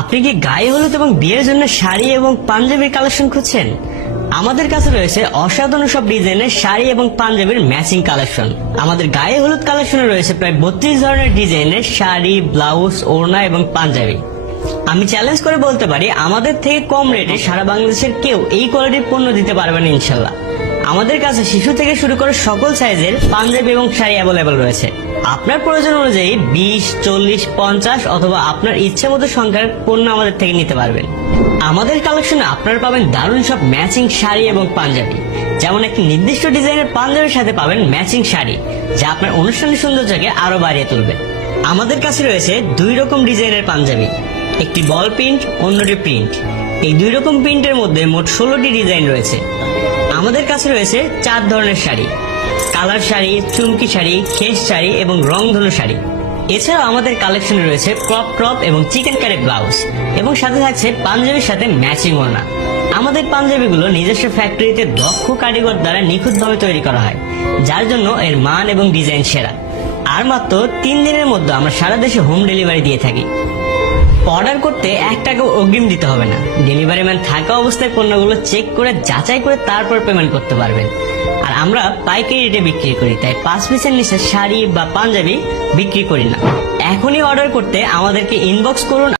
আপনি কি গায়ে হলুদ এবং বিয়ের জন্য শাড়ি এবং পাঞ্জাবির কালেকশন খুঁজছেন? আমাদের কাছে রয়েছে অসাধারণ সব ডিজাইনের শাড়ি এবং পাঞ্জাবির ম্যাচিং কালেকশন। আমাদের গায়ে হলুদ কালেকশনে রয়েছে প্রায় 32 ধরনের ডিজাইনের শাড়ি, ব্লাউজ, ওড়না এবং পাঞ্জাবি। আমি চ্যালেঞ্জ করে বলতে পারি, আমাদের থেকে কম রেটে সারা বাংলাদেশের কেউ এই কোয়ালিটির পণ্য দিতে পারবে না ইনশাল্লাহ। আমাদের কাছে শিশু থেকে শুরু করে সকল সাইজের পাঞ্জাবি এবং শাড়ি অ্যাভেলেবল রয়েছে। আপনার প্রয়োজন অনুযায়ী 20, 40, 50 অথবা আপনার ইচ্ছে মতো সংখ্যার পণ্য আমাদের থেকে নিতে পারবেন। আমাদের কালেকশনে আপনারা পাবেন দারুণ সব ম্যাচিং শাড়ি এবং পাঞ্জাবি। যেমন একটি নির্দিষ্ট ডিজাইনের পাঞ্জাবির সাথে পাবেন ম্যাচিং শাড়ি, যা আপনার অনুষ্ঠানের সৌন্দর্যকে আরো বাড়িয়ে তুলবে। আমাদের কাছে রয়েছে 2 রকম ডিজাইনের পাঞ্জাবি, একটি বল প্রিন্ট, অন্যটি প্রিন্ট। এই 2 রকম প্রিন্টের মধ্যে মোট 16টি ডিজাইন রয়েছে। আমাদের কাছে রয়েছে 4 ধরনের শাড়ি: কালার শাড়ি, চুমকি শাড়ি, খেস শাড়ি এবং রংধনু শাড়ি। এছাড়াও আমাদের কালেকশনে রয়েছে ক্রপ টপ এবং চিকেন কারি ব্লাউজ, এবং সাথে থাকছে পাঞ্জাবির সাথে ম্যাচিং ওড়না। আমাদের পাঞ্জাবিগুলো নিজস্ব ফ্যাক্টরিতে দক্ষ কারিগর দ্বারা নিখুঁতভাবে তৈরি করা হয়, যার জন্য এর মান এবং ডিজাইন সেরা। আর মাত্র 3 দিনের মধ্যে আমরা সারা দেশে হোম ডেলিভারি দিয়ে থাকি। অর্ডার করতে 1 টাকাও অগ্রিম দিতে হবে না। ডেলিভারি ম্যান থাকা অবস্থায় পণ্যগুলো চেক করে যাচাই করে তারপর পেমেন্ট করতে পারবেন। আর আমরা পাইকারি রেটে বিক্রি করি, তাই 5 পিসের নিচে শাড়ি বা পাঞ্জাবি বিক্রি করি না। এখনই অর্ডার করতে আমাদেরকে ইনবক্স করুন।